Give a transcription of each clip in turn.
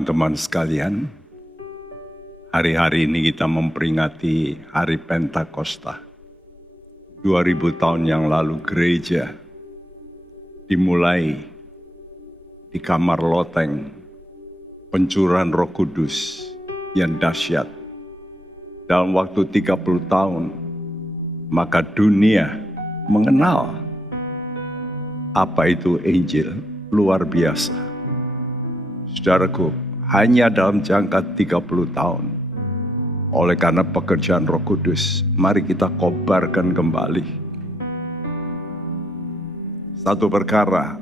Teman-teman sekalian, hari-hari ini kita memperingati Hari Pentakosta. 2000 tahun yang lalu gereja dimulai di kamar loteng pencurahan Roh Kudus yang dahsyat. Dalam waktu 30 tahun, maka dunia mengenal apa itu Injil, luar biasa. Saudaraku, hanya dalam jangka 30 tahun, oleh karena pekerjaan Roh Kudus, mari kita kobarkan kembali satu perkara,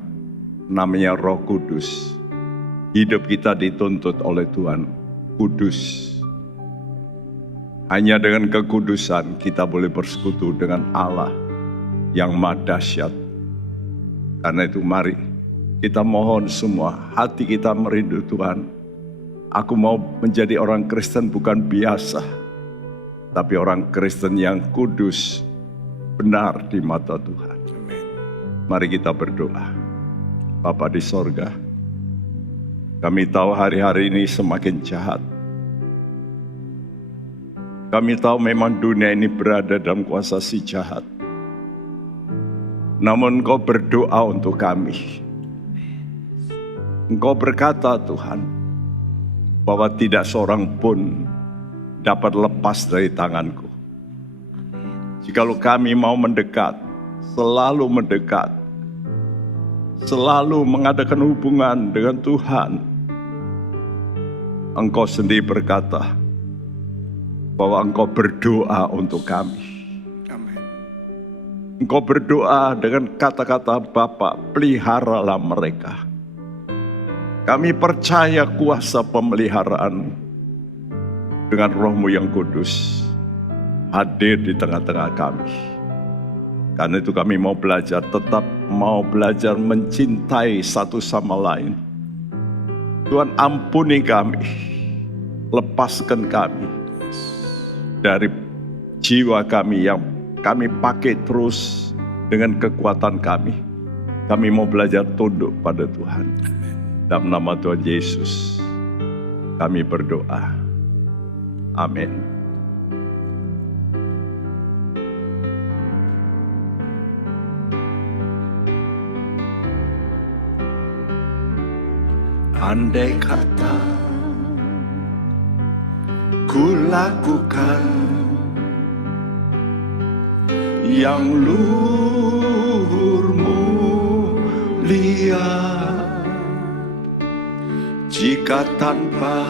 namanya Roh Kudus. Hidup kita dituntut oleh Tuhan, kudus. Hanya dengan kekudusan kita boleh bersekutu dengan Allah yang maha dahsyat. Karena itu mari kita mohon semua, hati kita merindu Tuhan. Aku mau menjadi orang Kristen bukan biasa, tapi orang Kristen yang kudus, benar di mata Tuhan. Amin. Mari kita berdoa. Bapa di sorga, kami tahu hari-hari ini semakin jahat. Kami tahu memang dunia ini berada dalam kuasa si jahat. Namun Engkau berdoa untuk kami. Engkau berkata Tuhan, bahwa tidak seorang pun dapat lepas dari tanganku. Jikalau kami mau mendekat, selalu mengadakan hubungan dengan Tuhan, Engkau sendiri berkata, bahwa Engkau berdoa untuk kami. Amin. Engkau berdoa dengan kata-kata Bapa, peliharalah mereka. Kami percaya kuasa pemeliharaan dengan Roh-Mu yang kudus hadir di tengah-tengah kami. Karena itu kami mau belajar, tetap mau belajar mencintai satu sama lain. Tuhan ampuni kami, lepaskan kami dari jiwa kami yang kami pakai terus dengan kekuatan kami. Kami mau belajar tunduk pada Tuhan. Dalam nama Tuhan Yesus kami berdoa. Amin. Andai kata ku lakukan yang luhur mulia, jika tanpa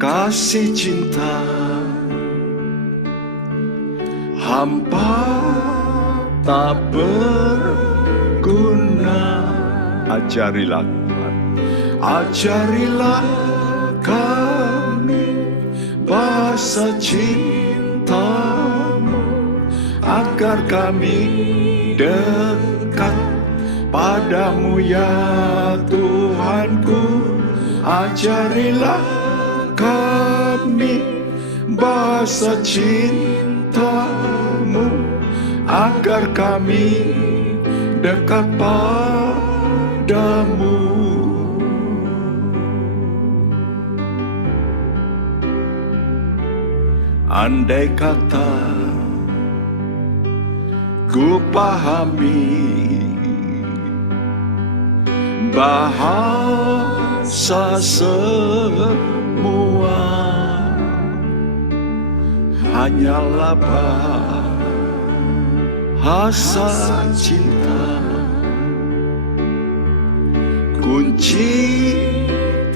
kasih cinta hampa tak berguna. Ajarilah Tuhan, ajarilah kami bahasa cinta-Mu, agar kami dekat padamu ya Tuhanku. Ajarilah kami bahasa cinta-Mu, agar kami dekat padamu. Andai kata ku pahami bahasa semua, hanyalah bahasa cinta, kunci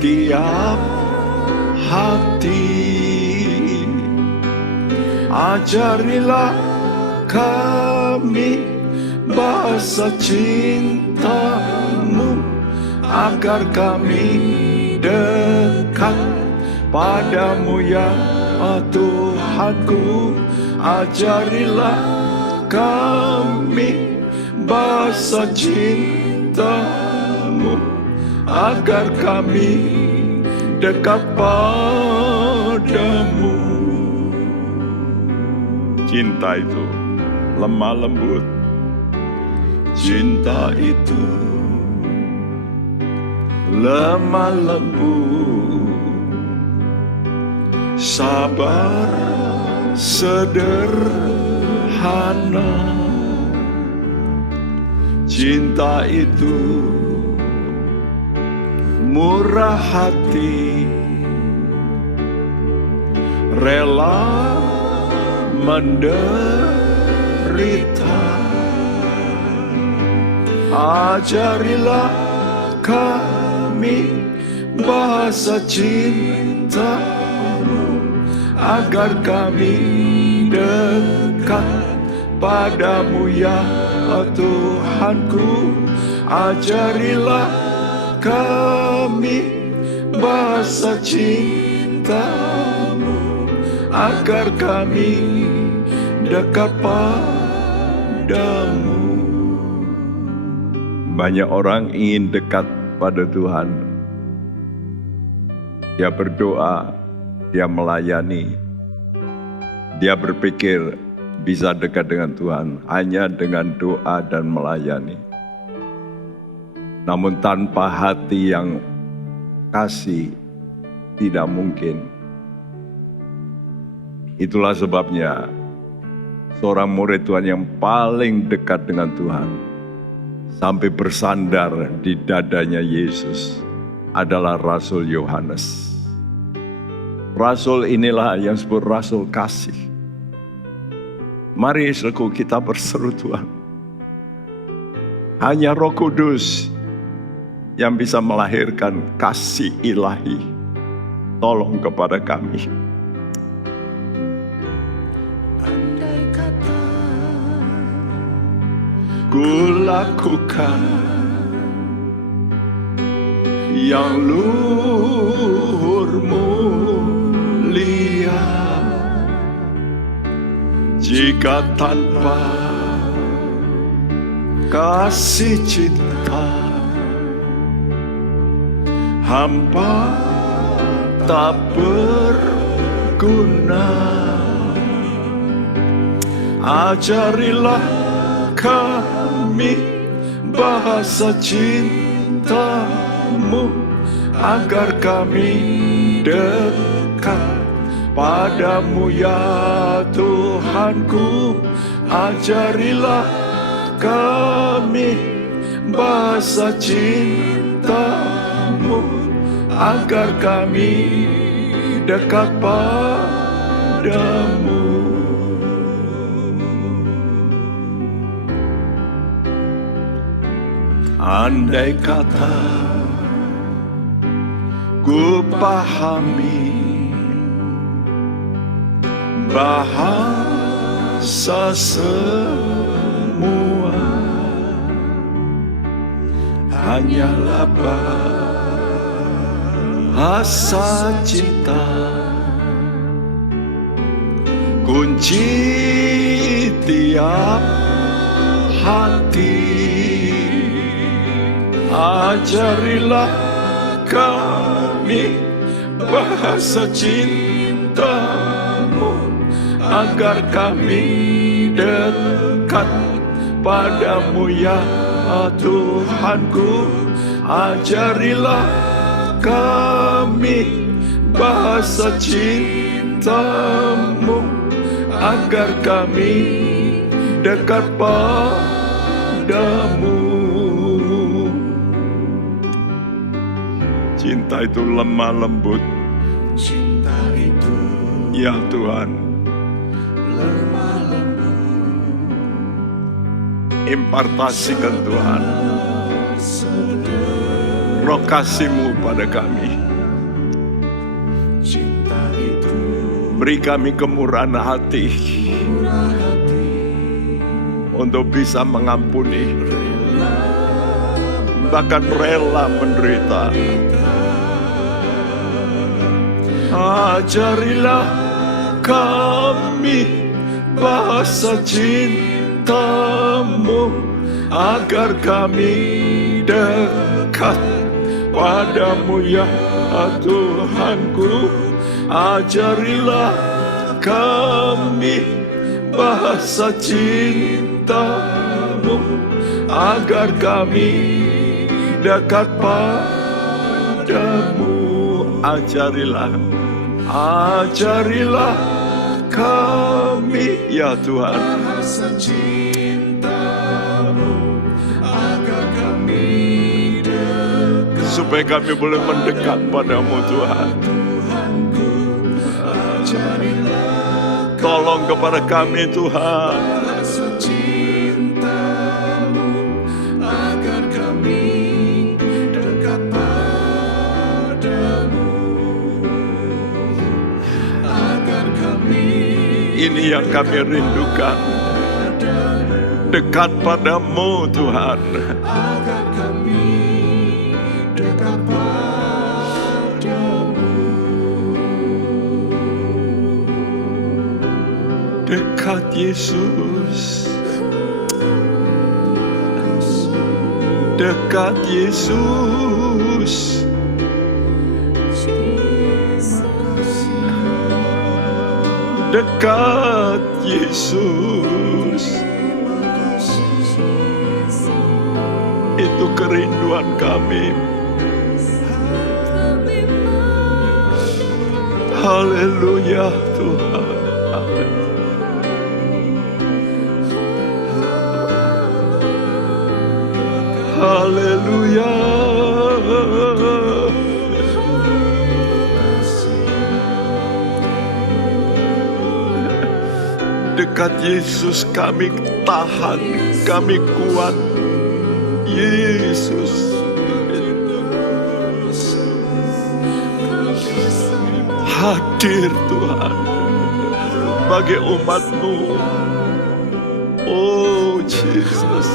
tiap hati. Ajarilah kami bahasa cinta-Mu, agar kami dekat padamu ya Tuhanku. Ajarilah kami bahasa cinta-Mu, agar kami dekat padamu. Cinta itu lemah lembut, cinta itu lemah lembut, sabar sederhana. Cinta itu murah hati, rela menderita. Ajarilah kami bahasa cinta-Mu, agar kami dekat padamu ya Tuhanku. Ajarilah kami bahasa cinta-Mu, agar kami dekat padamu. Banyak orang ingin dekat pada Tuhan. Dia berdoa, dia melayani, dia berpikir bisa dekat dengan Tuhan hanya dengan doa dan melayani. Namun tanpa hati yang kasih tidak mungkin. Itulah sebabnya seorang murid Tuhan yang paling dekat dengan Tuhan sampai bersandar di dadanya Yesus adalah Rasul Yohanes. Rasul inilah yang disebut Rasul kasih. Mari saudaraku, kita berseru Tuhan. Hanya Roh Kudus yang bisa melahirkan kasih ilahi. Tolong kepada kami. Andai kata Ku lakukan yang luhur mulia, jika tanpa kasih cinta, hampa tak berguna. Ajarilah kami bahasa cinta-Mu, agar kami dekat padamu ya Tuhanku. Ajarilah kami bahasa cinta-Mu, agar kami dekat padamu. Andai kata ku pahami bahasa semua, hanyalah bahasa cinta, kunci tiap hati. Ajarilah kami bahasa cinta-Mu, agar kami dekat padamu ya Tuhanku. Ajarilah kami bahasa cinta-Mu, agar kami dekat padamu. Cinta itu lemah lembut, cinta itu ya Tuhan. lemah lembut, Impartasikan Tuhan roh kasih-Mu pada kami. cinta itu Beri kami kemurahan hati murah hati, untuk bisa mengampuni, bahkan rela menderita. Ajarilah kami bahasa cinta-Mu, agar kami dekat padamu ya Tuhanku. Ajarilah kami bahasa cinta-Mu, agar kami dekat padamu. padamu. Ajarilah kami ya Tuhan, bahasa cintamu, agar kami dekat. supaya kami boleh mendekat padamu Tuhan. Tuhanku, ajarilah Tolong kepada kami Tuhan, bahasa cintamu, agar kami dekat padamu, agar kami ini yang kami rindukan, dekat padamu Tuhan. agar kami dekat padamu. Dekat Yesus, dekat Yesus, dekat Yesus. Itu kerinduan kami. Haleluya Tuhan. Haleluya. Dekat Yesus kami tahan, kami kuat. Yesus, hadir Tuhan bagi umat-Mu. Oh Jesus,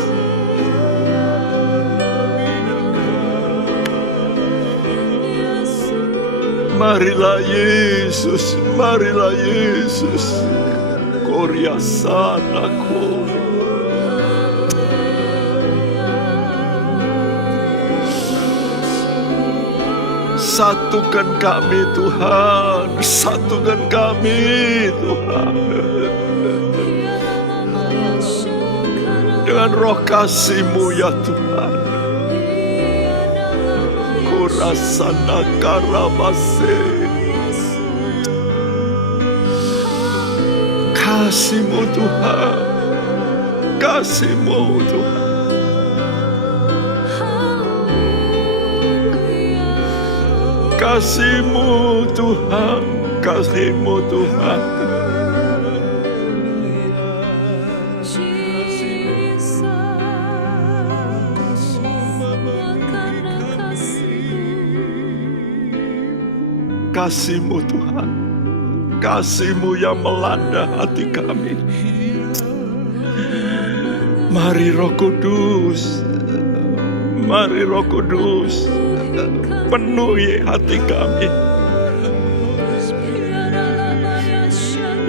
marilah Yesus, marilah Yesus. Korea sanaku. Satukan kami Tuhan, satukan kami Tuhan. Dengan roh kasih-Mu ya Tuhan. Kurasana karabase. Kasih-Mu Tuhan, kasih-Mu Tuhan. Kasih-Mu Tuhan, kasih-Mu Tuhan. Kasih-Mu Tuhan, kasih-Mu yang melanda hati kami. Mari Roh Kudus, mari Roh Kudus, penuhi hati kami.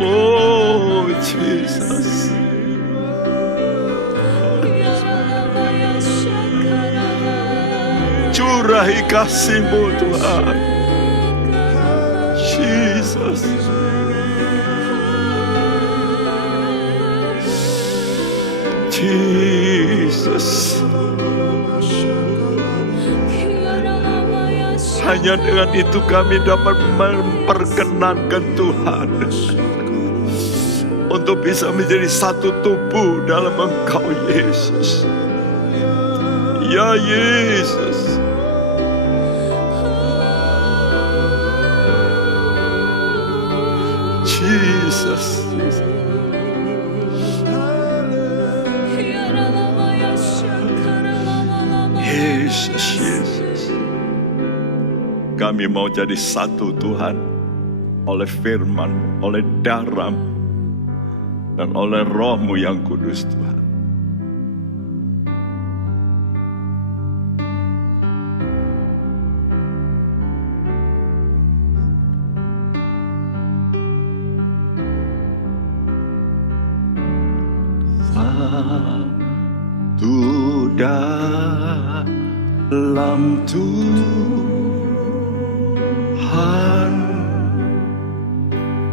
Oh Jesus, curahi kasih-Mu Tuhan. Jesus, Jesus. Hanya dengan itu kami dapat memperkenankan Tuhan untuk bisa menjadi satu tubuh dalam Engkau Yesus. Ya Yesus, Jesus, Yesus, Yesus. Kami mau jadi satu Tuhan, oleh firman-Mu, oleh darah-Mu, dan oleh Roh-Mu yang kudus Tuhan. Satu dalam Tuhan,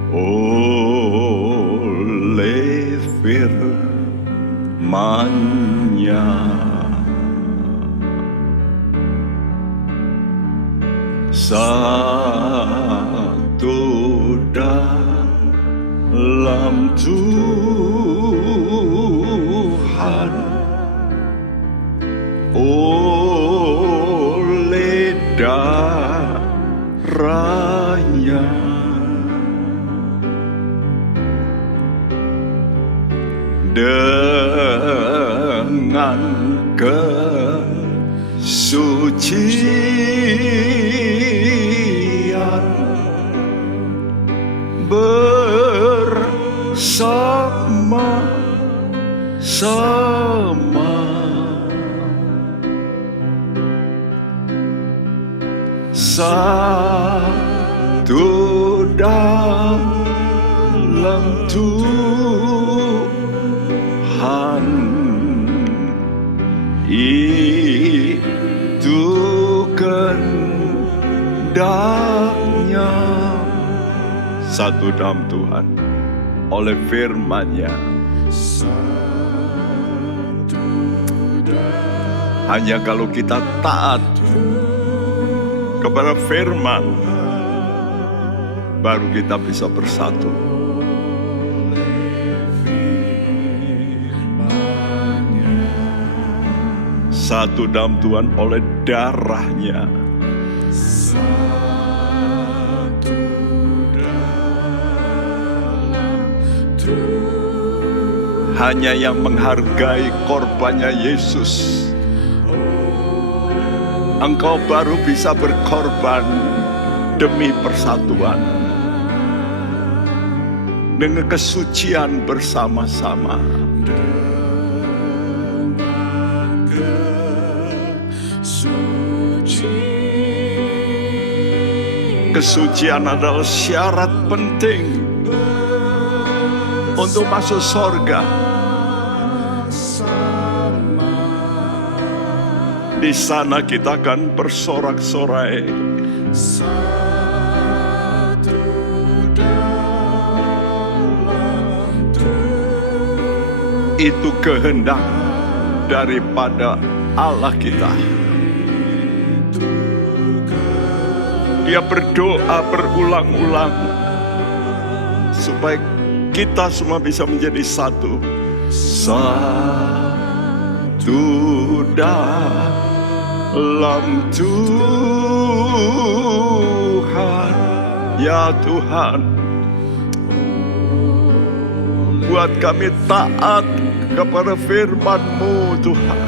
oleh firman-Nya satu dalam Tuhan, oleh darahnya dengan kesucian bersama-sama, satu dalam Tuhan, itu kehendaknya. Satu dalam Tuhan oleh firman-Nya. Hanya kalau kita taat kepada firman, baru kita bisa bersatu. Satu dalam Tuhan oleh darahnya. Hanya yang menghargai korbannya Yesus, engkau baru bisa berkorban demi persatuan dengan kesucian bersama-sama. Kesucian adalah syarat penting untuk masuk surga. Di sana kita akan bersorak-sorai. Itu kehendak daripada Allah kita. Dia berdoa berulang-ulang supaya kita semua bisa menjadi satu. Satu dalam Tuhan. Ya Tuhan, buat kami taat kepada firman-Mu Tuhan.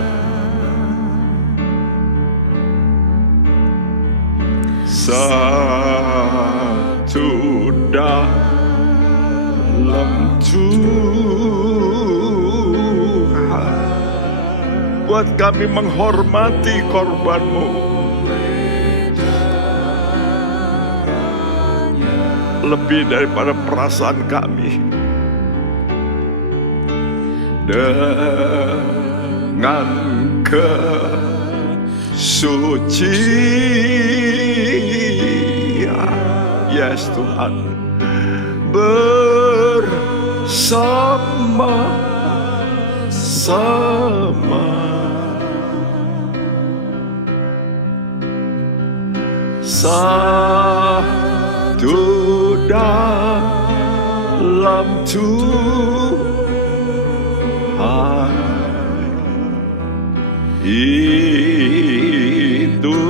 Satu dalam Tuhan. Buat kami menghormati korban-Mu lebih daripada perasaan kami. Dengan kesucian, yes Tuhan, bersama-sama, satu dalam Tuhan. Itu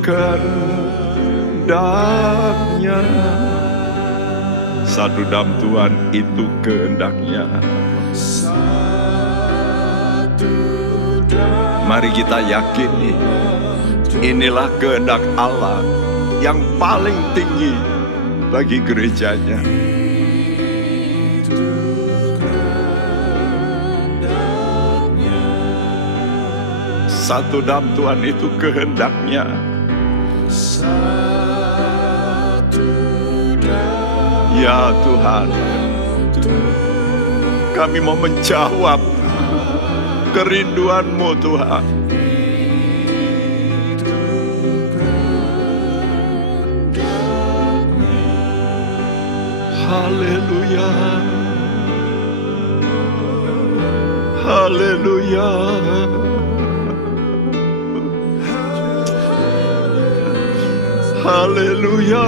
kehendaknya. Satu dalam Tuhan itu kehendaknya. Mari kita yakini, inilah kehendak Allah yang paling tinggi bagi gerejanya. Satu dalam Tuhan itu kehendaknya. Ya Tuhan, kami mau menjawab kerinduan-Mu Tuhan. Haleluya, haleluya. Haleluya.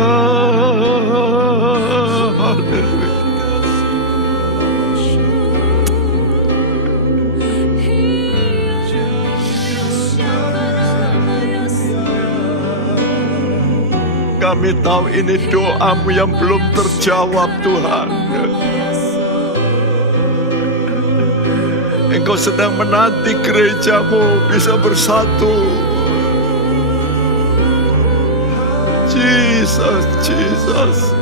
Haleluya. Kami tahu ini doamu yang belum terjawab, Tuhan. Engkau sedang menanti gerejamu bisa bersatu. Jesus, Jesus.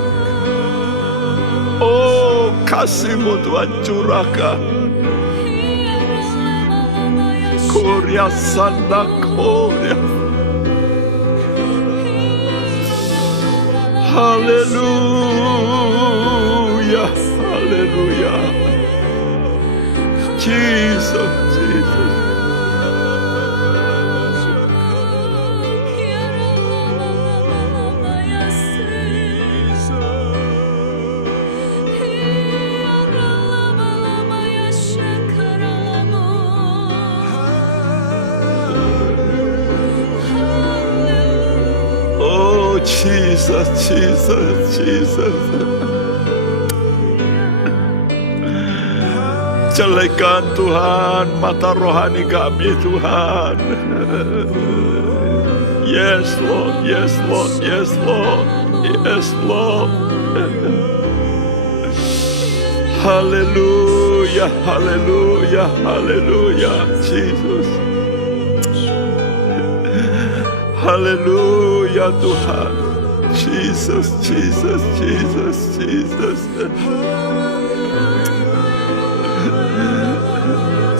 Oh, kasih-Mu Tuhan curahkan. Korea sana Korea. Haleluya, haleluya. Jesus, Jesus. Oh, Jesus, Jesus, Jesus. Jelekan Tuhan mata rohani kami, Tuhan. Yes Lord, yes Lord, yes Lord, yes Lord. Haleluya, haleluya, haleluya, Jesus. Haleluya Tuhan. Jesus, Jesus, Jesus, Jesus.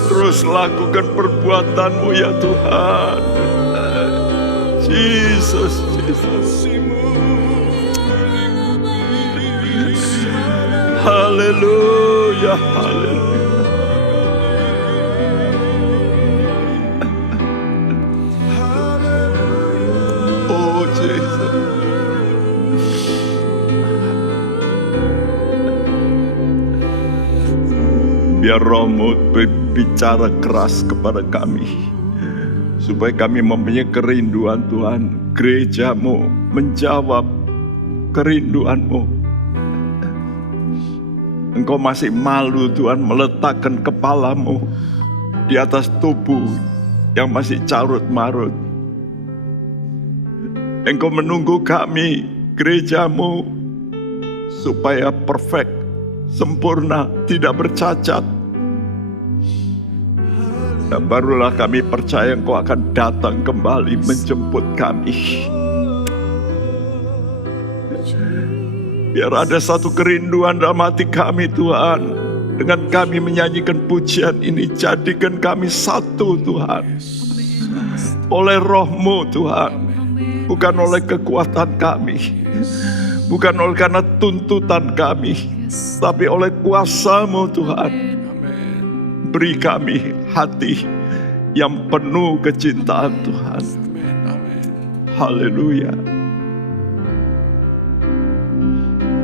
Terus lakukan perbuatanmu ya Tuhan. Jesus, Jesus. Haleluya, haleluya. Oh Jesus. Biar Roh-Mu berbicara keras kepada kami, supaya kami mempunyai kerinduan Tuhan. Gereja-Mu menjawab kerinduan-Mu. Engkau masih malu Tuhan meletakkan kepala-Mu di atas tubuh yang masih carut-marut. Engkau menunggu kami, gereja-Mu, supaya perfect, sempurna, tidak bercacat. Dan barulah kami percaya Engkau akan datang kembali menjemput kami. Biar ada satu kerinduan dalam hati kami Tuhan. Dengan kami menyanyikan pujian ini, jadikan kami satu Tuhan. Oleh Roh-Mu Tuhan. Bukan oleh kekuatan kami. Bukan oleh karena tuntutan kami. Tapi oleh kuasa-Mu Tuhan. Beri kami hati yang penuh kecintaan Tuhan. Haleluya.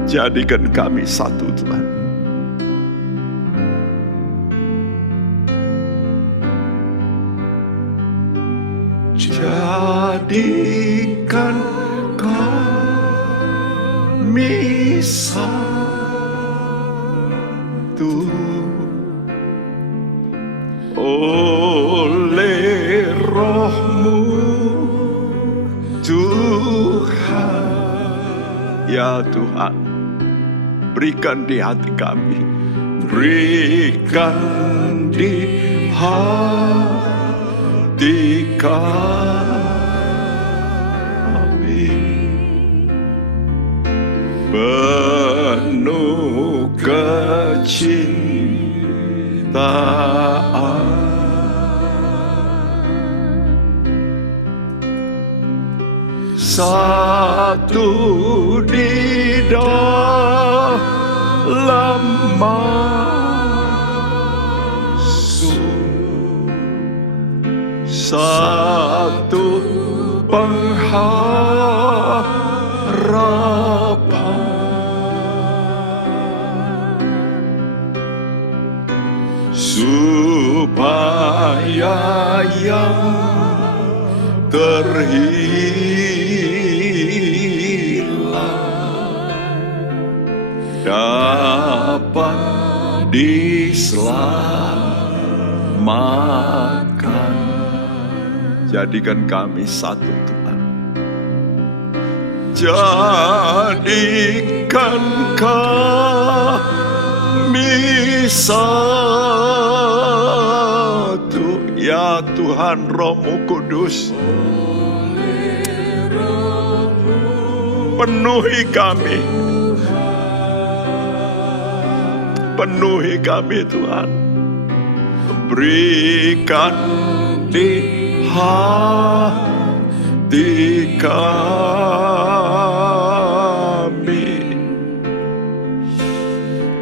Jadikan kami satu Tuhan. Jadikan kami satu oleh Roh-Mu Tuhan. Ya Tuhan, berikan di hati kami, berikan di hati kami penuh kecintaan. Satu di dalam maksud, satu pengharapan, supaya yang terhilang dapat diselamatkan. Jadikan kami satu, Tuhan. Jadikan kami satu, ya Tuhan Roh-Mu Kudus. Penuhi kami. Penuhi kami, Tuhan. Berikan di hati kami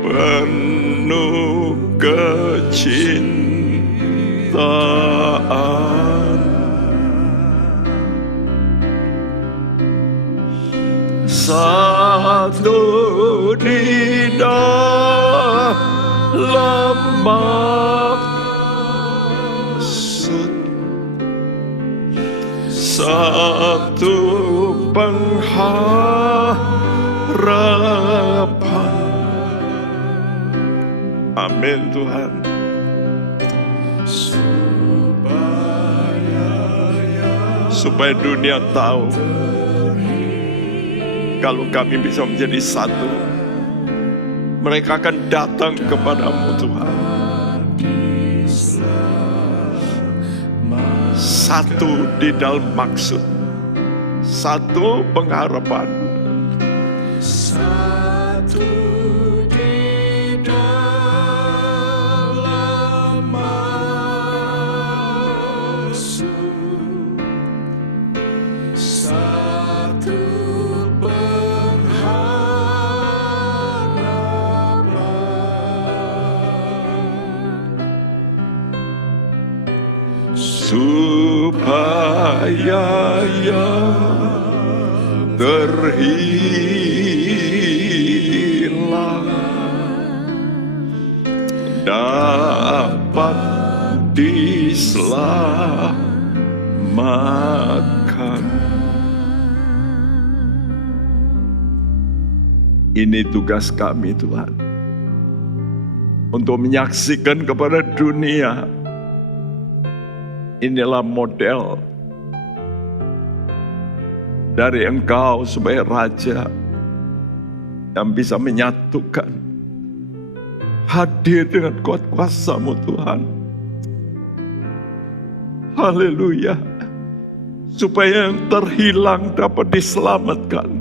penuh kecintaan, satu di dalam maksud, satu pengharapan. Amin, Tuhan. Supaya dunia tahu kalau kami bisa menjadi satu, mereka akan datang kepadamu, Tuhan. Satu di dalam maksud, satu pengharapan, satu di dalam maksud, satu pengharapan, supaya yang terhilang dapat diselamatkan. Ini tugas kami, Tuhan, untuk menyaksikan kepada dunia. Inilah model dari Engkau sebagai Raja yang bisa menyatukan, hadir dengan kuat kuasa-Mu, Tuhan. Haleluya. Supaya yang terhilang dapat diselamatkan.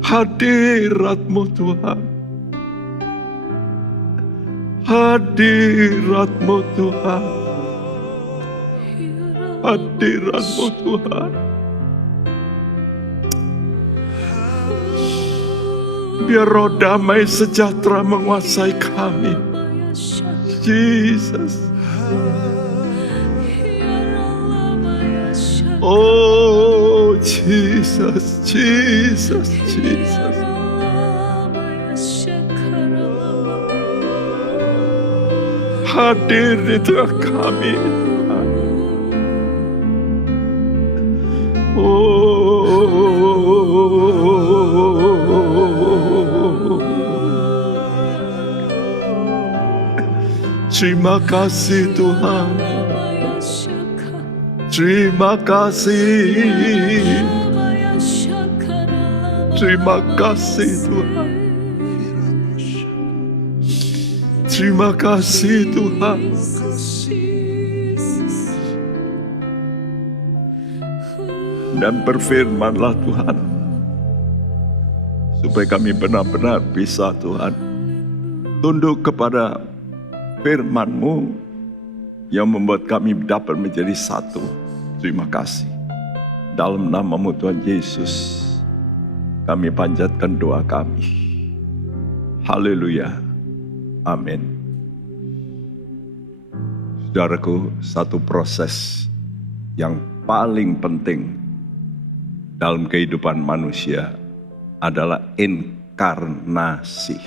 Hadirat-Mu, Tuhan. Hadirat-Mu, Tuhan. Hadirat-Mu, Tuhan. Biar roh damai sejahtera menguasai kami. Jesus. Oh, Jesus, Jesus, Jesus. Hadir di tengah kami, Tuhan. Terima kasih, Tuhan. Terima kasih. Terima kasih, Tuhan. Terima kasih, Tuhan. Dan berfirmanlah, Tuhan, supaya kami benar-benar bisa, Tuhan, tunduk kepada firman-Mu yang membuat kami dapat menjadi satu. Terima kasih. Dalam nama-Mu, Tuhan Yesus, kami panjatkan doa kami. Haleluya. Amin. Saudaraku, satu proses yang paling penting dalam kehidupan manusia adalah inkarnasi.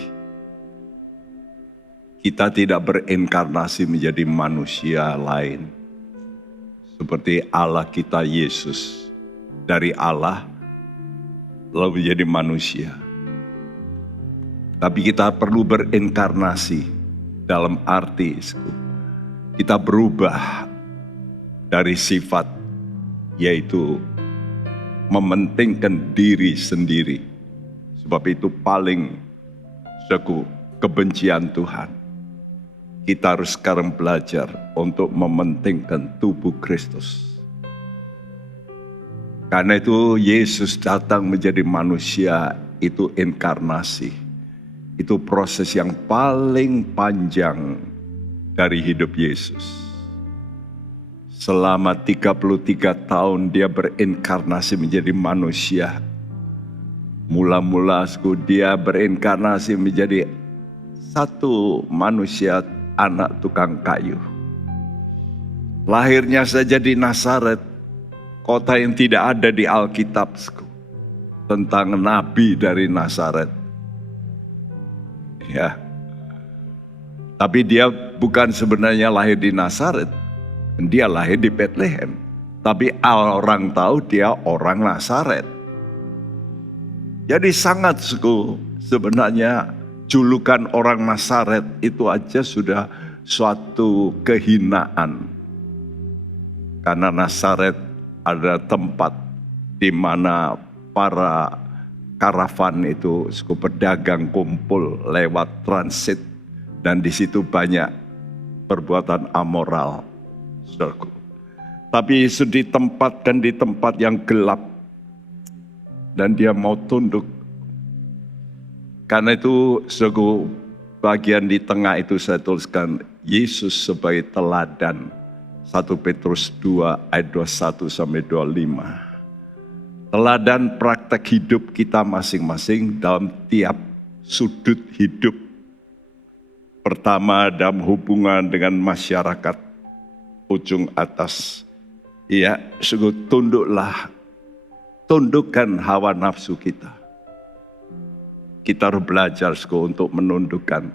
Kita tidak berinkarnasi menjadi manusia lain. Seperti Allah kita Yesus. Dari Allah lalu menjadi manusia. Tapi kita perlu berinkarnasi dalam arti kita berubah dari sifat, yaitu mementingkan diri sendiri. Sebab itu paling kebencian Tuhan. Kita harus sekarang belajar untuk mementingkan tubuh Kristus. Karena itu Yesus datang menjadi manusia, itu inkarnasi. Itu proses yang paling panjang dari hidup Yesus. Selama 33 tahun dia berinkarnasi menjadi manusia. Mula-mula dia berinkarnasi menjadi satu manusia, anak tukang kayu. Lahirnya saja di Nazaret, kota yang tidak ada di Alkitab, tentang nabi dari Nazaret. Ya. Tapi dia bukan sebenarnya lahir di Nazaret. Dia lahir di Bethlehem. Tapi orang tahu dia orang Nazaret. Jadi sangat sebenarnya julukan orang Nazaret itu aja sudah suatu kehinaan. Karena Nazaret ada tempat di mana para karavan itu berdagang kumpul lewat transit, dan di situ banyak perbuatan amoral. Saudaraku. Tapi Yesus ditempatkan di tempat yang gelap dan dia mau tunduk. Karena itu bagian di tengah itu saya tuliskan Yesus sebagai teladan. 1 Petrus 2 ayat 21 sampai 25. Teladan praktek hidup kita masing-masing dalam tiap sudut hidup. Pertama dalam hubungan dengan masyarakat, ujung atas. Ya, tundukkan hawa nafsu kita. Kita harus belajar untuk menundukkan.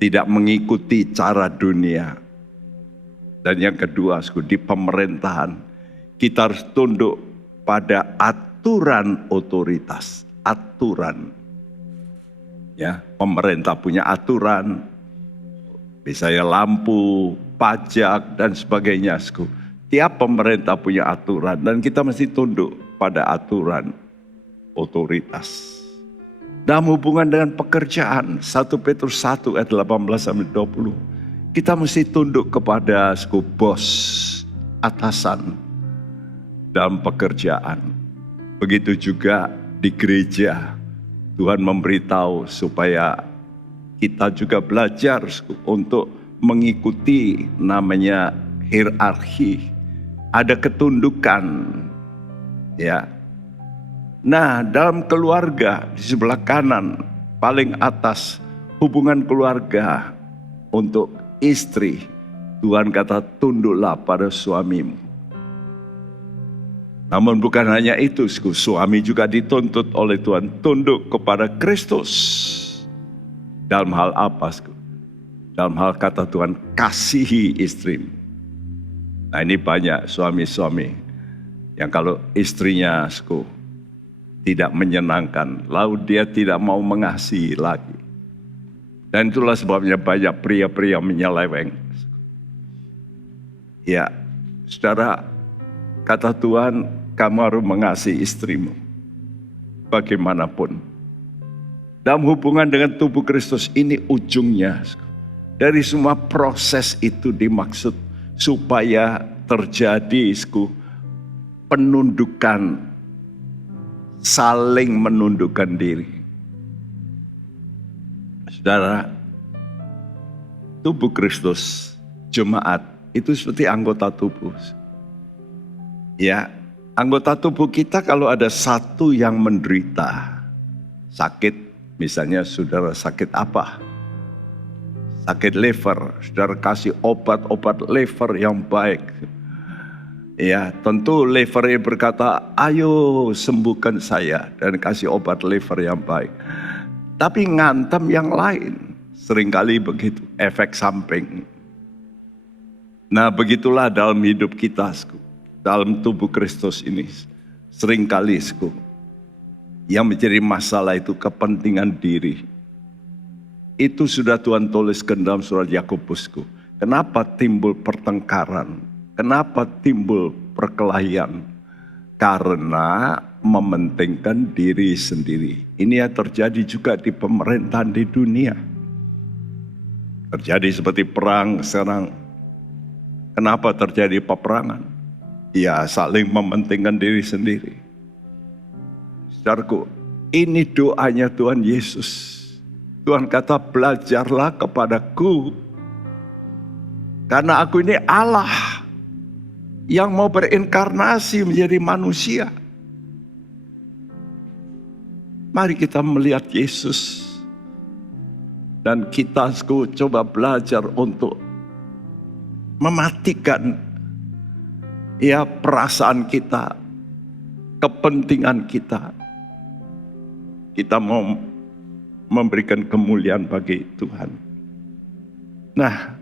Tidak mengikuti cara dunia. Dan yang kedua, di pemerintahan, kita harus tunduk pada aturan otoritas, aturan. Ya, pemerintah punya aturan, misalnya lampu, pajak dan sebagainya. Tiap pemerintah punya aturan dan kita mesti tunduk pada aturan otoritas. Dalam hubungan dengan pekerjaan, 1 Petrus 1 ayat 18 sampai 20, kita mesti tunduk kepada bos, atasan. Dalam pekerjaan. Begitu juga di gereja. Tuhan memberitahu supaya kita juga belajar untuk mengikuti namanya hierarki. Ada ketundukan. Ya. Nah, dalam keluarga di sebelah kanan paling atas hubungan keluarga untuk istri. Tuhan kata tunduklah pada suamimu. Namun bukan hanya itu, suami juga dituntut oleh Tuhan tunduk kepada Kristus. Dalam hal apa? Dalam hal kata Tuhan, kasihi istrimu. Nah ini banyak suami-suami yang kalau istrinya tidak menyenangkan, lalu dia tidak mau mengasihi lagi. Dan itulah sebabnya banyak pria-pria menyeleweng. Ya, saudara, kata Tuhan, kamu harus mengasihi istrimu. Bagaimanapun. Dalam hubungan dengan tubuh Kristus ini ujungnya. Dari semua proses itu dimaksud supaya terjadi penundukan. Saling menundukkan diri. Saudara, tubuh Kristus, jemaat, itu seperti anggota tubuh. Ya, anggota tubuh kita kalau ada satu yang menderita, sakit, misalnya saudara sakit apa? Sakit liver, saudara kasih obat-obat liver yang baik. Ya, tentu livernya berkata, ayo sembuhkan saya dan kasih obat liver yang baik. Tapi ngantem yang lain, seringkali begitu, efek samping. Nah begitulah dalam hidup kita, dalam tubuh Kristus ini, seringkali yang menjadi masalah itu kepentingan diri. Itu sudah Tuhan tuliskan dalam surat Yakobusku. Kenapa timbul pertengkaran? Kenapa timbul perkelahian? Karena mementingkan diri sendiri. Ini yang terjadi juga di pemerintahan di dunia. Terjadi seperti perang sekarang. Kenapa terjadi peperangan? Ya, saling mementingkan diri sendiri. Saudaraku, ini doanya Tuhan Yesus. Tuhan kata, belajarlah kepadaku. Karena aku ini Allah yang mau berinkarnasi menjadi manusia. Mari kita melihat Yesus. Dan kita coba belajar untuk mematikan ya perasaan kita, kepentingan kita. Kita mau memberikan kemuliaan bagi Tuhan. Nah,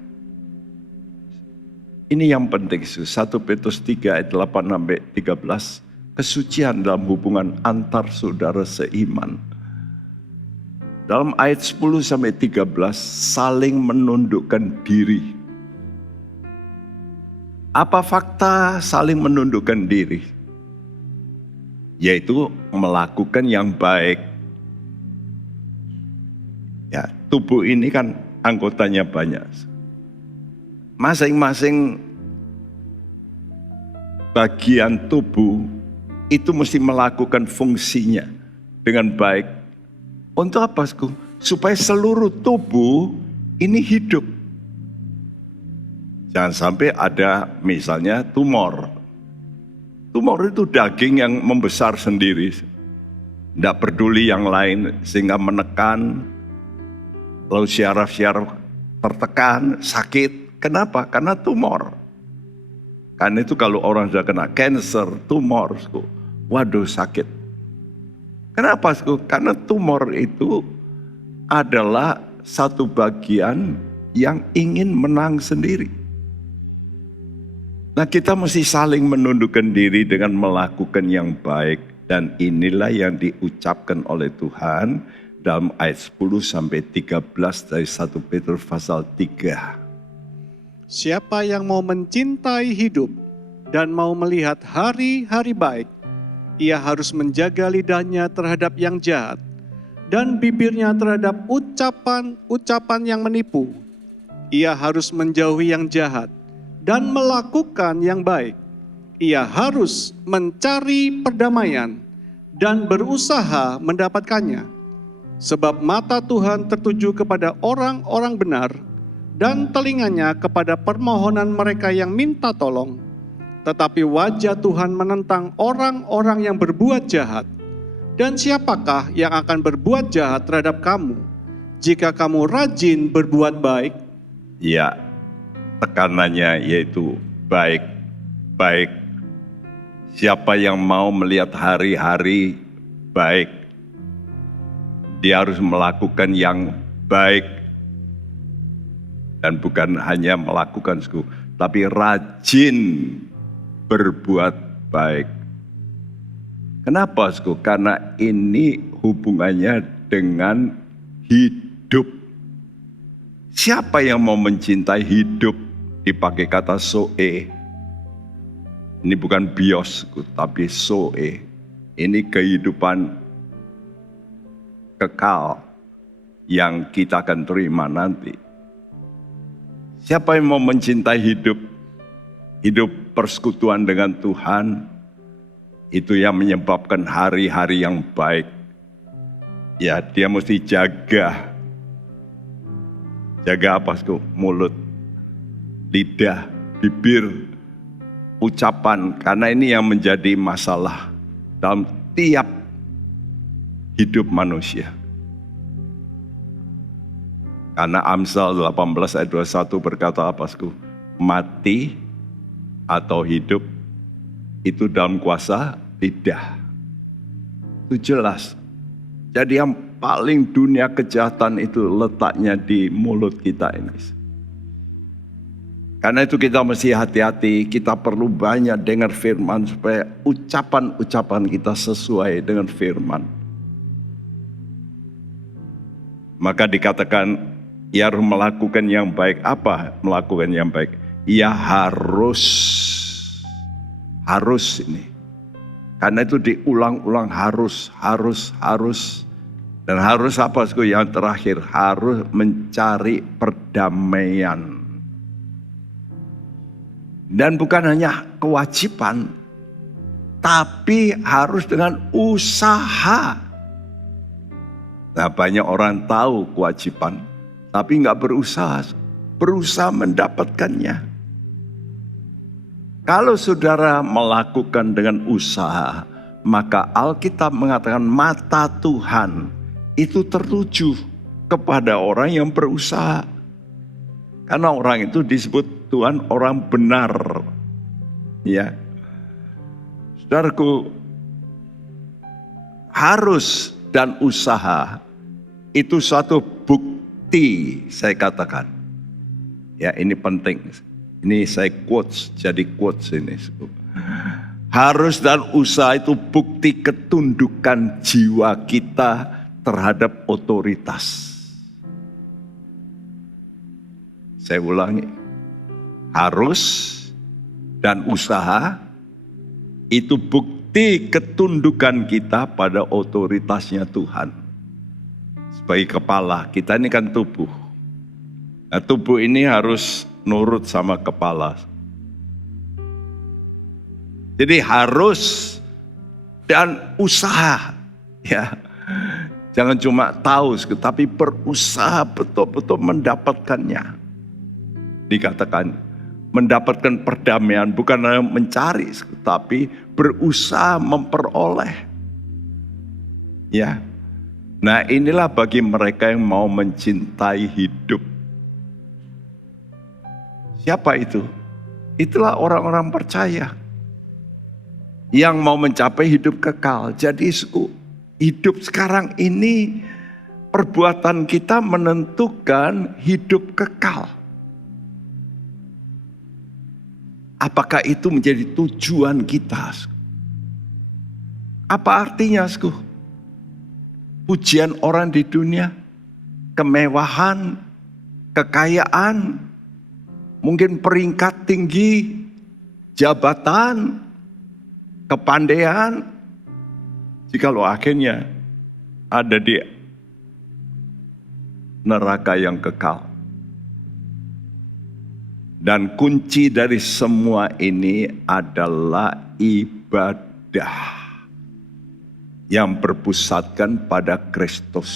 ini yang penting. 1 Petrus 3 ayat 8-13. Kesucian dalam hubungan antar saudara seiman. Dalam ayat 10-13, saling menundukkan diri. Apa fakta saling menundukkan diri? Yaitu melakukan yang baik. Ya, tubuh ini kan anggotanya banyak. Masing-masing bagian tubuh itu mesti melakukan fungsinya dengan baik. Untuk apa? Supaya seluruh tubuh ini hidup. Jangan sampai ada misalnya tumor. Tumor itu daging yang membesar sendiri. Tidak peduli yang lain sehingga menekan. Lalu syaraf-syaraf tertekan, sakit. Kenapa? Karena tumor. Karena itu kalau orang sudah kena cancer, tumor, waduh sakit. Kenapa? Karena tumor itu adalah satu bagian yang ingin menang sendiri. Nah, kita mesti saling menundukkan diri dengan melakukan yang baik. Dan inilah yang diucapkan oleh Tuhan dalam ayat 10-13 dari 1 Petrus pasal 3. Siapa yang mau mencintai hidup dan mau melihat hari-hari baik, ia harus menjaga lidahnya terhadap yang jahat dan bibirnya terhadap ucapan-ucapan yang menipu. Ia harus menjauhi yang jahat dan melakukan yang baik. Ia harus mencari perdamaian dan berusaha mendapatkannya. Sebab mata Tuhan tertuju kepada orang-orang benar dan telinganya kepada permohonan mereka yang minta tolong. Tetapi wajah Tuhan menentang orang-orang yang berbuat jahat. Dan siapakah yang akan berbuat jahat terhadap kamu jika kamu rajin berbuat baik? Ya, tekanannya yaitu baik, baik. Siapa yang mau melihat hari-hari baik, dia harus melakukan yang baik. Dan bukan hanya melakukan, tapi rajin berbuat baik. Kenapa? Karena ini hubungannya dengan hidup. Siapa yang mau mencintai hidup? Dipakai kata zoe. Ini bukan bios, tapi zoe. Ini kehidupan kekal yang kita akan terima nanti. Siapa yang mau mencintai hidup? Hidup persekutuan dengan Tuhan, itu yang menyebabkan hari-hari yang baik. Ya, dia mesti jaga. Jaga apa? Mulut, lidah, bibir, ucapan. Karena ini yang menjadi masalah dalam tiap hidup manusia. Karena Amsal 18 ayat 21 berkata apa? Mati atau hidup itu dalam kuasa lidah. Itu jelas. Jadi yang paling dunia kejahatan itu letaknya di mulut kita ini. Karena itu kita mesti hati-hati, kita perlu banyak dengar firman supaya ucapan-ucapan kita sesuai dengan firman. Maka dikatakan ia harus melakukan yang baik. Apa melakukan yang baik? Ia harus ini. Karena itu diulang-ulang harus. Dan harus apa? Yang terakhir, harus mencari perdamaian. Dan bukan hanya kewajiban, tapi harus dengan usaha. Nah, banyak orang tahu kewajiban, tapi nggak berusaha mendapatkannya. Kalau saudara melakukan dengan usaha, maka Alkitab mengatakan mata Tuhan itu tertuju kepada orang yang berusaha. Karena orang itu disebut Tuhan orang benar. Ya. Saudaraku, harus dan usaha itu suatu bukti, saya katakan. Ya, ini penting. Ini saya quotes, jadi quotes ini. Harus dan usaha itu bukti ketundukan jiwa kita terhadap otoritas. Saya ulangi, harus dan usaha itu bukti ketundukan kita pada otoritasnya Tuhan. Sebagai kepala, kita ini kan tubuh. Nah, tubuh ini harus nurut sama kepala. Jadi harus dan usaha, ya. Jangan cuma tahu, tapi berusaha betul-betul mendapatkannya. Dikatakan mendapatkan perdamaian bukan hanya mencari, tapi berusaha memperoleh. Ya. Nah, inilah bagi mereka yang mau mencintai hidup. Siapa itu? Itulah orang-orang percaya yang mau mencapai hidup kekal. Jadi hidup sekarang ini, perbuatan kita menentukan hidup kekal. Apakah itu menjadi tujuan kita? Apa artinya? Pujian orang di dunia, kemewahan, kekayaan, mungkin peringkat tinggi, jabatan, kepandaian. Jikalau akhirnya ada di neraka yang kekal. Dan kunci dari semua ini adalah ibadah yang berpusatkan pada Kristus.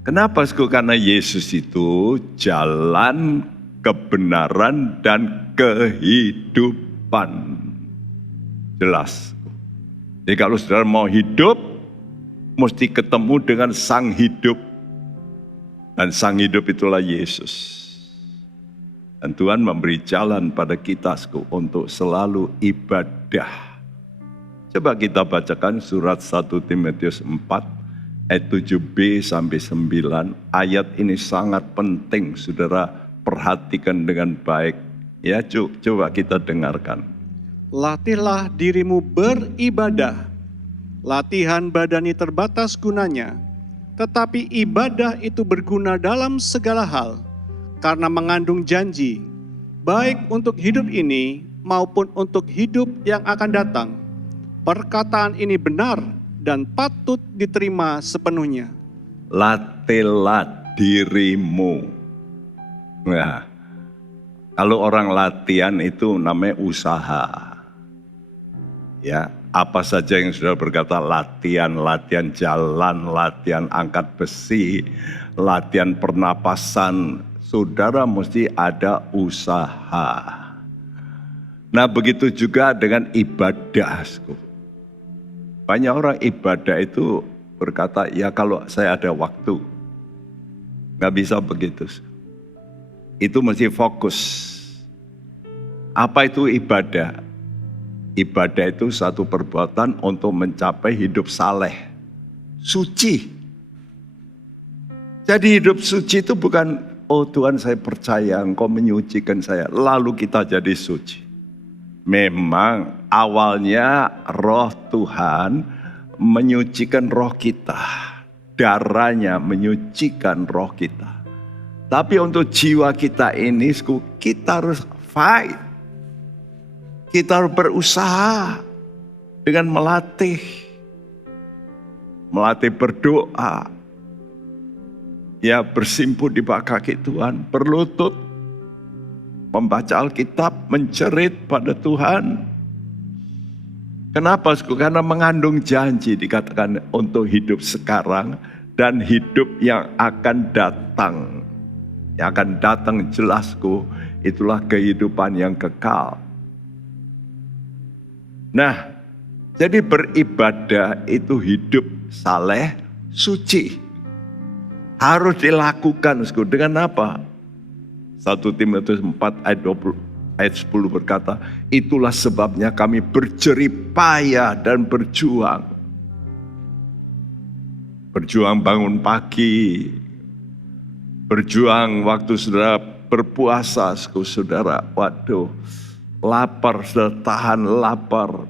Kenapa? Karena Yesus itu jalan, kebenaran, dan kehidupan. Jelas. Jadi kalau saudara mau hidup, mesti ketemu dengan Sang Hidup. Dan Sang Hidup itulah Yesus. Dan Tuhan memberi jalan pada kita untuk selalu ibadah. Coba kita bacakan surat 1 Timotius 4 ayat 7b sampai 9. Ayat ini sangat penting, saudara perhatikan dengan baik. Ya, coba kita dengarkan. Latihlah dirimu beribadah. Latihan badani terbatas gunanya, tetapi ibadah itu berguna dalam segala hal, karena mengandung janji, baik untuk hidup ini maupun untuk hidup yang akan datang. Perkataan ini benar dan patut diterima sepenuhnya. Latihlah dirimu. Nah, kalau orang latihan itu namanya usaha. Ya, apa saja yang sudah berkata latihan jalan, latihan angkat besi, latihan pernapasan, saudara mesti ada usaha. Nah, begitu juga dengan ibadah. Banyak orang ibadah itu berkata, ya kalau saya ada waktu. Gak bisa begitu. Itu mesti fokus. Apa itu ibadah? Ibadah itu satu perbuatan untuk mencapai hidup saleh, suci. Jadi hidup suci itu bukan, oh Tuhan saya percaya Engkau menyucikan saya, lalu kita jadi suci. Memang awalnya roh Tuhan menyucikan roh kita. darahnya menyucikan roh kita. Tapi untuk jiwa kita ini, kita harus fight. Kita harus berusaha dengan melatih berdoa. Ya, bersimpuh di bawah kaki Tuhan, berlutut, membaca Alkitab, mencerit pada Tuhan. Kenapa? Karena mengandung janji dikatakan untuk hidup sekarang dan hidup yang akan datang. Yang akan datang jelasku, itulah kehidupan yang kekal. Nah, jadi beribadah itu hidup saleh, suci. Harus dilakukan dengan apa? 1 Timotius 4 ayat 10 berkata, itulah sebabnya kami berjerih payah dan berjuang. Berjuang bangun pagi, berjuang waktu saudara berpuasa, saudara. Waduh, lapar, saudara tahan lapar.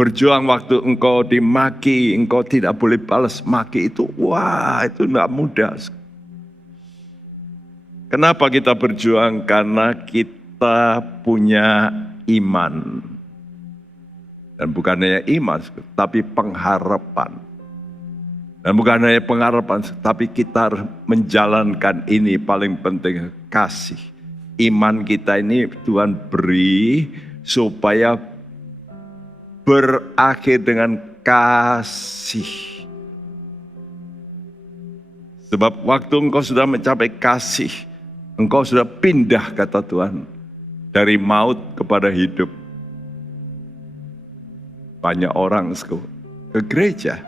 Berjuang waktu engkau dimaki, engkau tidak boleh balas maki itu. Wah, itu tidak mudah. Kenapa kita berjuang? Karena kita punya iman. Dan bukan hanya iman, tapi pengharapan. Dan bukan hanya pengharapan, tapi kita harus menjalankan ini paling penting, kasih. Iman kita ini Tuhan beri supaya berakhir dengan kasih. Sebab waktu engkau sudah mencapai kasih, engkau sudah pindah kata Tuhan dari maut kepada hidup. Banyak orang ke gereja,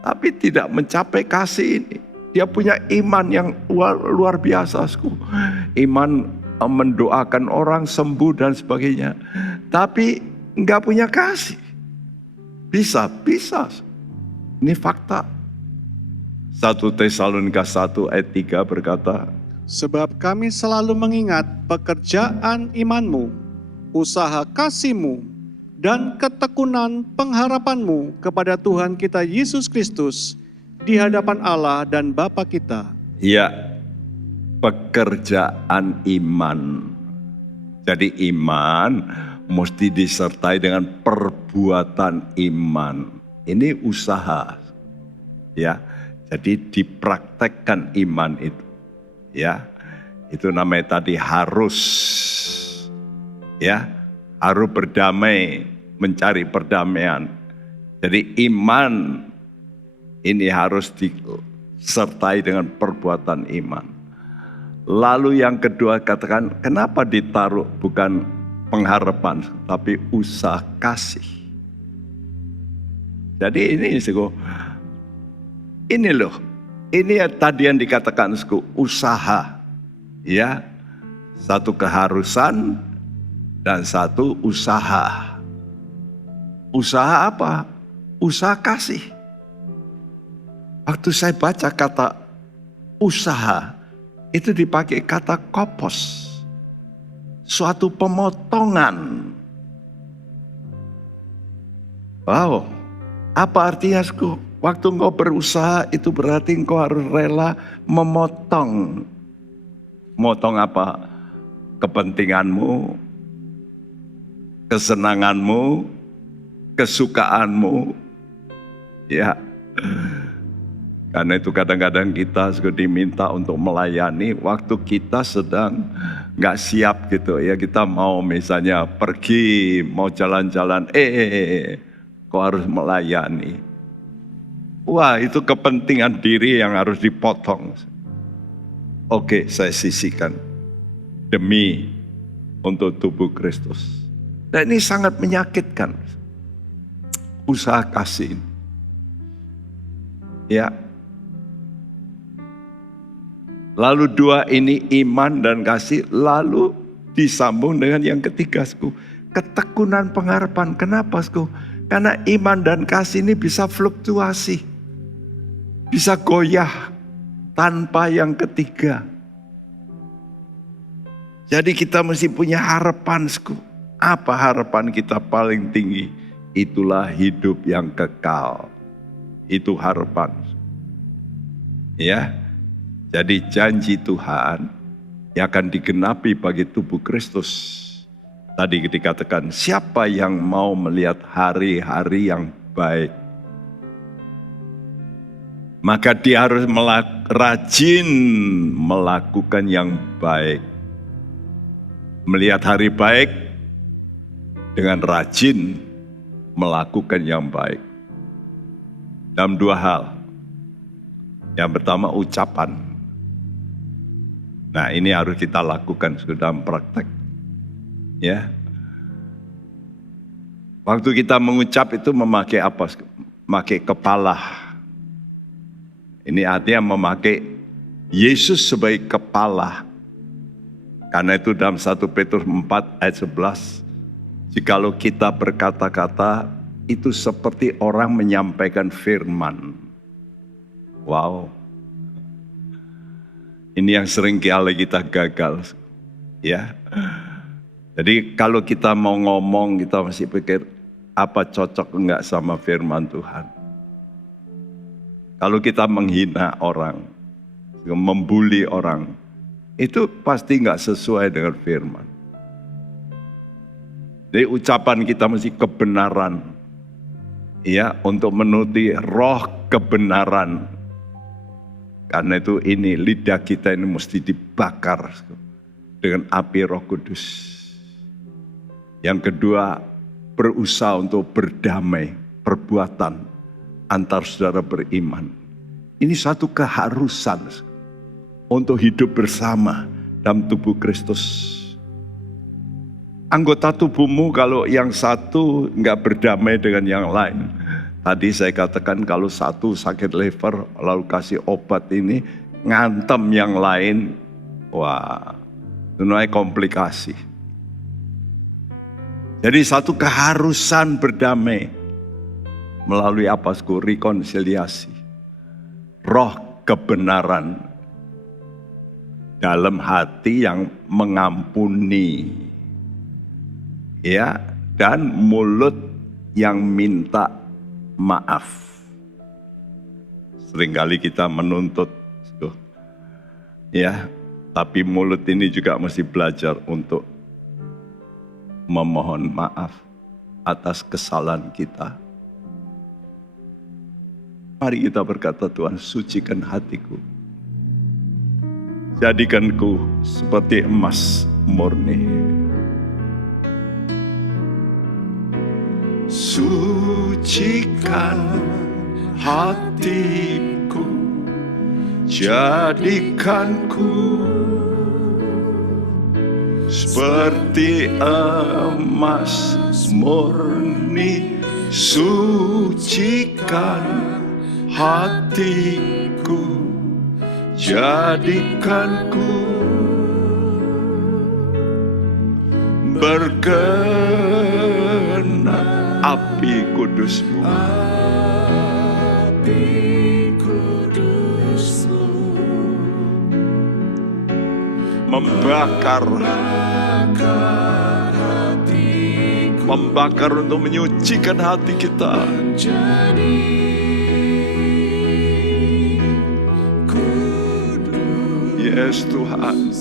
tapi tidak mencapai kasih ini. Dia punya iman yang luar biasa. Iman mendoakan orang sembuh dan sebagainya. Tapi enggak punya kasih. Bisa. Ini fakta. 1 Tesalonika 1 ayat 3 berkata, Sebab kami selalu mengingat pekerjaan imanmu, usaha kasihmu, dan ketekunan pengharapanmu kepada Tuhan kita Yesus Kristus di hadapan Allah dan Bapa kita. ya, pekerjaan iman. Jadi iman mesti disertai dengan perbuatan iman. Ini usaha. Ya. Jadi dipraktekkan iman itu. Ya. Itu namanya tadi harus. Ya. Harus berdamai, mencari perdamaian. Jadi iman ini harus disertai dengan perbuatan iman. Lalu yang kedua katakan, kenapa ditaruh bukan pengharapan, tapi usaha kasih. Jadi ini loh, ini tadi yang dikatakan usaha. Ya, satu keharusan, dan satu usaha. Usaha apa? Usaha kasih. Waktu saya baca kata usaha, itu dipakai kata kopos. Suatu pemotongan. Wow, apa artinya? Waktu engkau berusaha itu berarti engkau harus rela memotong. Memotong apa? Kepentinganmu, kesenanganmu, kesukaanmu. Ya. Karena itu kadang-kadang kita diminta untuk melayani waktu kita sedang gak siap gitu ya. Kita mau misalnya pergi, mau jalan-jalan, kau harus melayani. Wah, itu kepentingan diri yang harus dipotong. Oke, saya sisihkan demi untuk tubuh Kristus. Dan ini sangat menyakitkan. Usaha kasih. Ya. Lalu dua ini iman dan kasih. Lalu disambung dengan yang ketiga. Ketekunan pengharapan. Kenapa? Karena iman dan kasih ini bisa fluktuasi. Bisa goyah tanpa yang ketiga. Jadi kita mesti punya harapan. Apa harapan kita paling tinggi? Itulah hidup yang kekal. Itu harapan. Ya, jadi janji Tuhan yang akan digenapi bagi tubuh Kristus. Tadi dikatakan, siapa yang mau melihat hari-hari yang baik, maka dia harus rajin melakukan yang baik. Melihat hari baik dengan rajin melakukan yang baik. Dalam dua hal. Yang pertama ucapan. Nah, ini harus kita lakukan dalam praktek. Ya. Waktu kita mengucap itu memakai apa? Memakai kepala. Ini artinya memakai Yesus sebagai kepala. Karena itu dalam 1 Petrus 4 ayat 11, jikalau kita berkata-kata itu seperti orang menyampaikan firman. Wow. Ini yang sering kali kita gagal. Ya. Jadi kalau kita mau ngomong, kita masih pikir apa cocok enggak sama firman Tuhan. Kalau kita menghina orang, membuli orang, itu pasti enggak sesuai dengan firman. Jadi ucapan kita mesti kebenaran. Ya, untuk menuruti roh kebenaran. Karena itu ini lidah kita ini mesti dibakar dengan api Roh Kudus. Yang kedua, berusaha untuk berdamai, perbuatan antar saudara beriman. Ini satu keharusan untuk hidup bersama dalam tubuh Kristus. Anggota tubuhmu kalau yang satu enggak berdamai dengan yang lain. Tadi saya katakan kalau satu sakit liver lalu kasih obat ini ngantem yang lain, wah itu namanya komplikasi. Jadi satu keharusan berdamai melalui apa? Rekonsiliasi. Roh kebenaran dalam hati yang mengampuni. Ya, dan mulut yang minta maaf. Seringkali kita menuntut. Ya, tapi mulut ini juga mesti belajar untuk memohon maaf atas kesalahan kita. Mari kita berkata, Tuhan, sucikan hatiku. Jadikanku seperti emas murni. Sucikan hatiku, jadikanku seperti emas murni. Sucikan hatiku, jadikanku berkenan api kudus-Mu. Membakar untuk menyucikan hati kita. Yes Tuhan.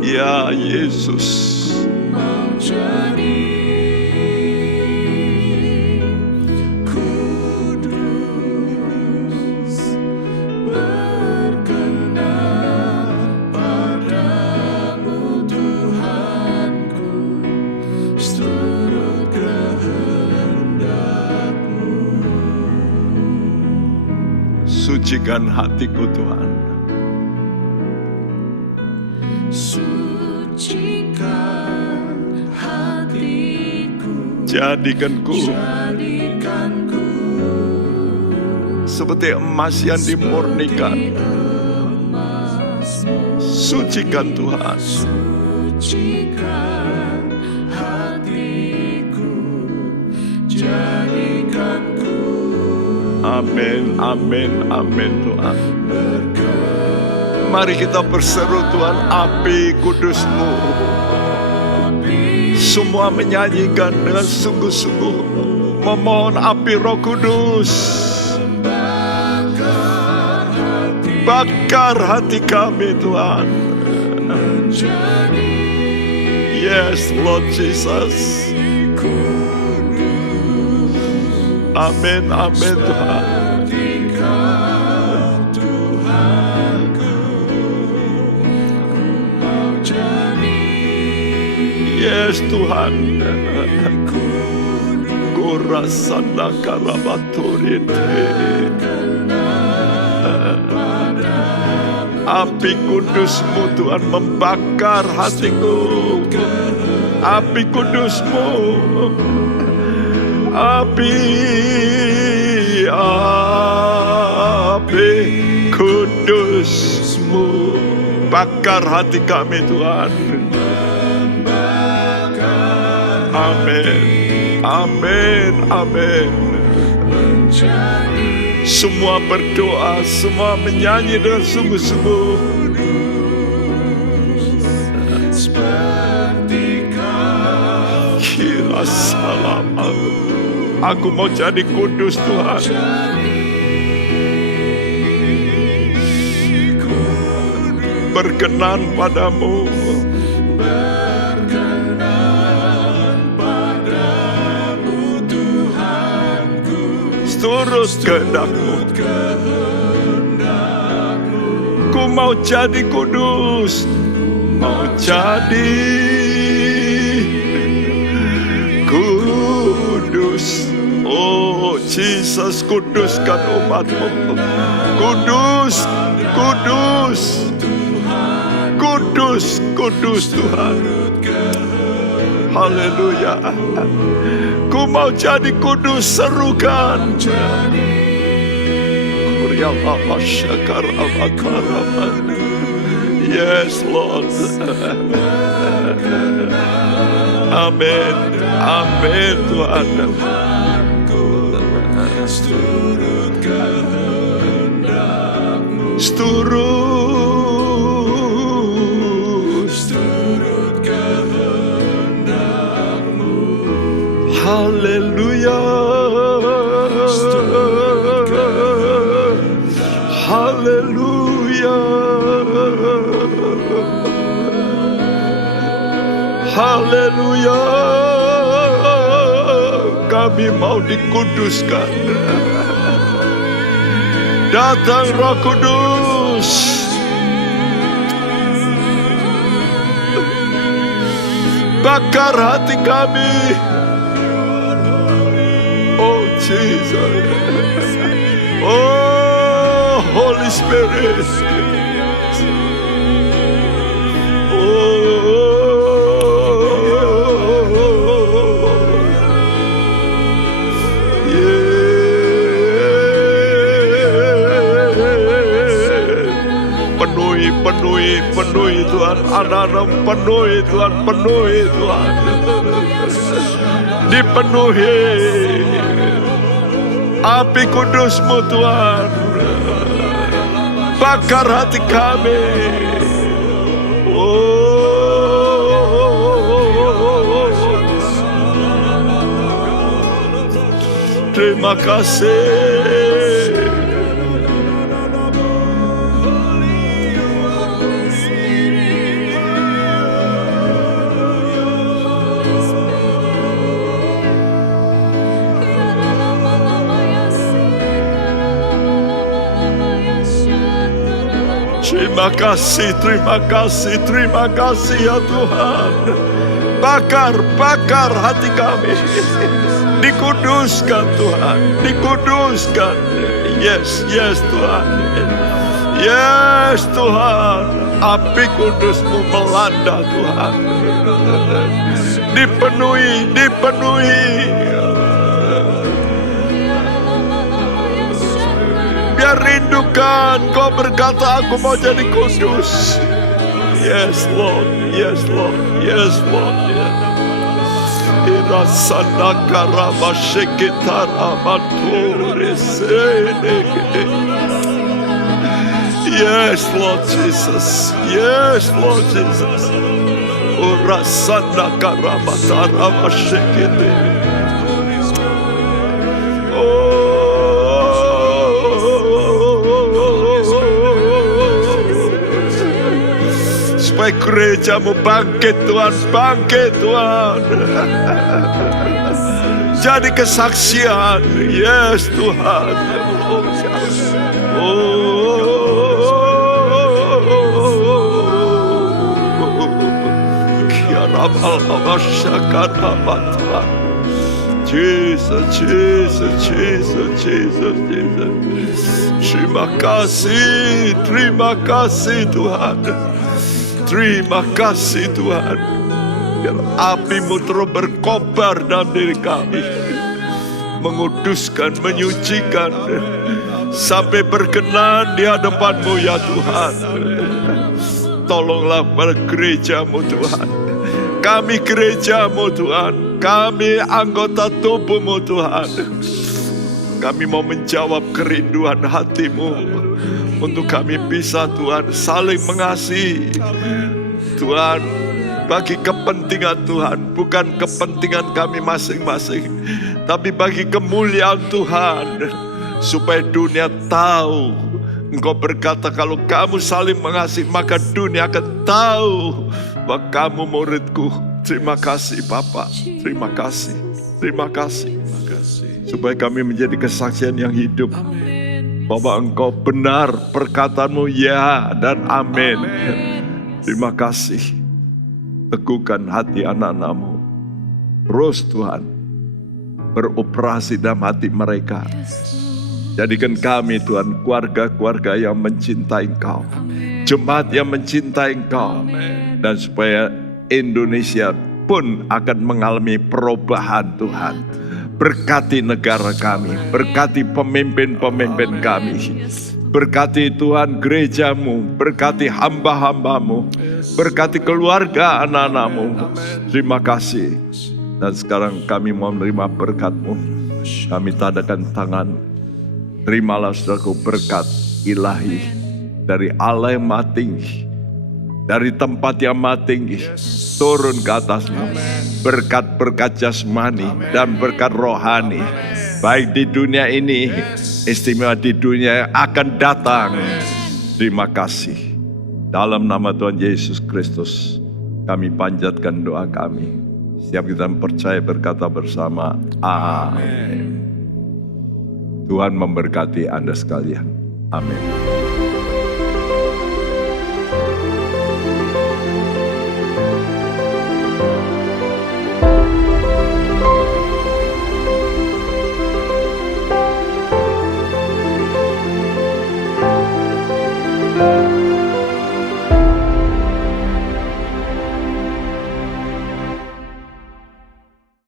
Ya Yesus. Sucikan hatiku Tuhan. Sucikan hatiku, Jadikanku Seperti emas yang dimurnikan. Sucikan Tuhan. sucikan hatiku, jadikanku Amin, amin, amin Tuhan. Mari kita berseru Tuhan, api kudus-Mu semua menyanyikan dengan sungguh-sungguh, memohon api Roh Kudus bakar hati kami Tuhan. Yes Lord Jesus. Amin, amin Tuhan. Yes Tuhan. Gorasana karabaturite. Api kudus-Mu Tuhan membakar hatiku. Api kudus-Mu. Api kudus-Mu bakar hati kami Tuhan. Amin, amin, amin. Semua berdoa, semua menyanyi dengan sungguh-sungguh. Kira salam aku mau jadi kudus Tuhan. Berkenan padamu. Turut kehendak-Mu. Ku mau jadi kudus, mau jadi kudus. Oh Jesus, kuduskan umat-Mu. Kudus, kudus, kudus, kudus Tuhan. Haleluya. Ku mau jadi kudus, serukan. Yes Lord. Amin, amin Tuhan. Haleluya. Haleluya. Haleluya. Kami mau dikuduskan. Datang Roh Kudus. Bakar hati kami. Oh Jesus. Oh Holy Spirit. Penuhi Tuhan, anak-anak penuhi Tuhan, penuhi Tuhan. Dipenuhi api kudus-Mu Tuhan. Bakar hati kami. Terima kasih. Terima kasih ya Tuhan. Bakar hati kami. Dikuduskan Tuhan, dikuduskan. Yes Tuhan. Yes Tuhan. Api kudus-Mu melanda Tuhan. Dipenuhi. Biar rindukan. Kau berkata aku mau jadi kudus. Yes Lord. Irasana karama shekitara maturisene. Yes Lord Jesus. Rasana karamatara masyekete. Supaya gerejamu bangkit Tuhan, bangkit Tuhan. Jadi kesaksian, yes Tuhan. Jesus, Jesus, Jesus, Jesus, Jesus. Terima kasih Tuhan. Terima kasih Tuhan. Biar api-Mu terus berkobar dalam diri kami. Menguduskan, menyucikan. Sampai berkenan di hadapan-Mu ya Tuhan. Tolonglah pada gereja-Mu Tuhan. Kami gereja-Mu Tuhan. Kami anggota tubuh-Mu Tuhan. Kami mau menjawab kerinduan hati-Mu. Untuk kami bisa Tuhan saling mengasihi Tuhan, bagi kepentingan Tuhan, bukan kepentingan kami masing-masing, tapi bagi kemuliaan Tuhan, supaya dunia tahu Engkau berkata kalau kamu saling mengasihi maka dunia akan tahu bahwa kamu muridku. Terima kasih Bapa, terima kasih, terima kasih, supaya kami menjadi kesaksian yang hidup bahwa Engkau benar, perkataanmu ya dan amin. Terima kasih. Teguhkan hati anak-anak-Mu. Terus Tuhan beroperasi dalam hati mereka. Jadikan kami Tuhan keluarga-keluarga yang mencintai Engkau. Jemaat yang mencintai Engkau. Dan supaya Indonesia pun akan mengalami perubahan Tuhan. Berkati negara kami, berkati pemimpin-pemimpin kami. Berkati Tuhan gereja-Mu, berkati hamba-hamba-Mu, berkati keluarga anak-anak-Mu. Terima kasih. Dan sekarang kami mau menerima berkat-Mu. Kami tadakan tangan. Terimalah saudaraku berkat ilahi dari Allah yang Maha Tinggi. Dari tempat yang Maha Tinggi turun ke atasmu. Berkat-berkat jasmani dan berkat rohani. Baik di dunia ini, istimewa di dunia yang akan datang. Terima kasih. Dalam nama Tuhan Yesus Kristus, kami panjatkan doa kami. Setiap kita percaya berkata bersama, amin. Tuhan memberkati Anda sekalian. Amin.